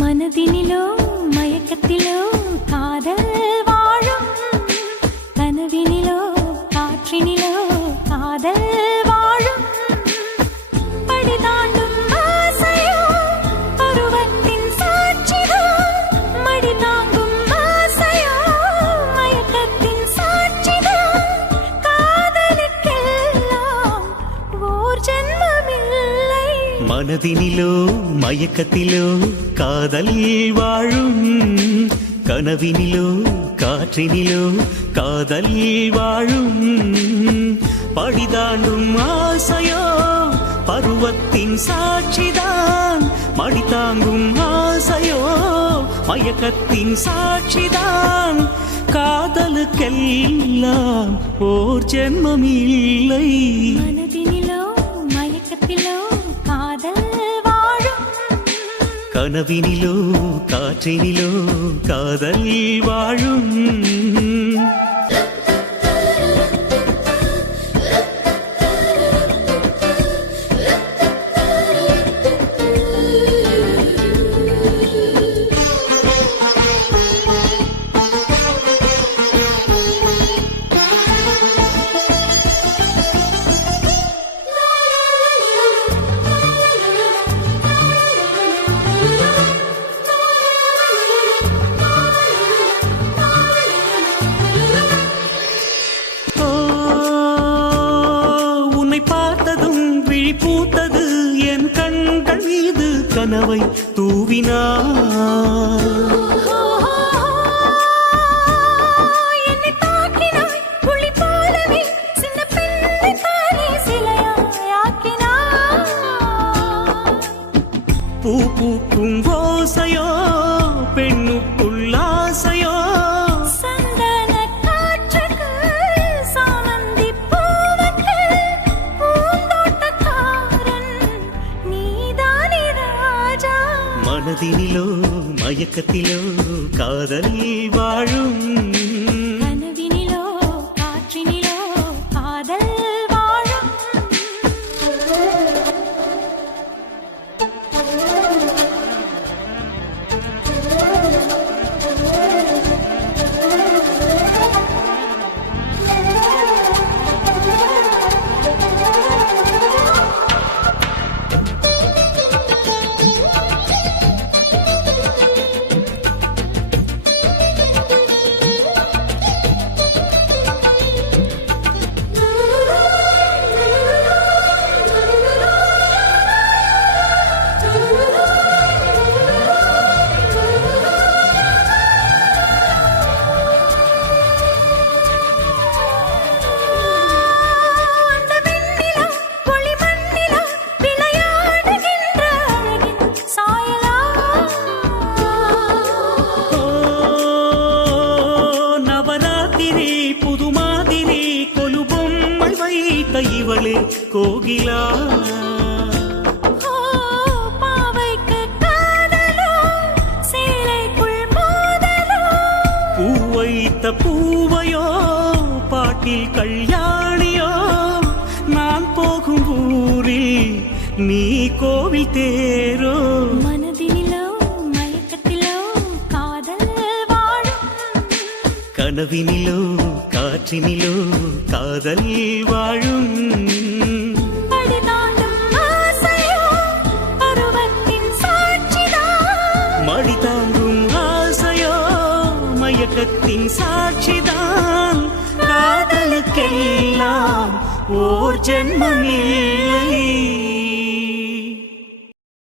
மனதினிலோ மயக்கத்திலோ காதல் வாழும், கனவினிலோ காற்றினிலோ காதல் வாழும். படிதாண்டும் ஆசையோ பருவத்தின் சாட்சியோ, மடி தாங்கும் ஆசையோ மயக்கத்தின் சாட்சியோ. காதலுக்கெல்லாம் ஓர் ஜென்மமில்லை. மனதினிலோ மயக்கத்திலோ காதல் வாழும், கனவினிலோ காற்றினிலோ காதல் வாழும். படிதாண்டும் ஆசையோ பருவத்தின் சாட்சிதான், மடி தாங்கும் ஆசையோ மயக்கத்தின் சாட்சிதான். காதலுக்கெல்லாம் ஓர் ஜென்மமில்லை. மனதினிலோ மயக்கத்திலோ காதல் வாழும், கனவினிலோ காற்றினிலோ காதல் வாழும். பூத்தது என் கண்கள் மீது கனவை தூவினார். என்னை தாக்கினாய் புலி போலவே, சின்ன பெண்ணை தானே சிலையாக்கினாய். பூ பூக்கும் ஓசையோ பெண்ணுக்குள் ஆசையோ, சந்தன காற்றுக்கு சாமந்தி பூவுக்கு நீதானே ராஜா. மனதினிலோ மயக்கத்திலோ காதல் வாழும், கனவினிலோ காற்றினிலோ காதல் வாழும். இவளே கோகிலா, பாவைக்கு காதலோ சேலைக்குள் மோதலோ, பூ வைத்த பூவையோ பாட்டில் கல்யாணியோ. நான் போகும் ஊரில் நீ கோவில் தேரோ. மனதினிலோ மயக்கத்திலோ காதல் வாழும், கனவினிலோ காற்றினிலோ காதல் வாழும். படிதாண்டும் ஆசையோ பருவத்தின் சாட்சிதான், மடி தாங்கும் ஆசையோ மயக்கத்தின் சாட்சிதான். காதலுக்கெல்லாம் ஓர் ஜென்மமில்லை.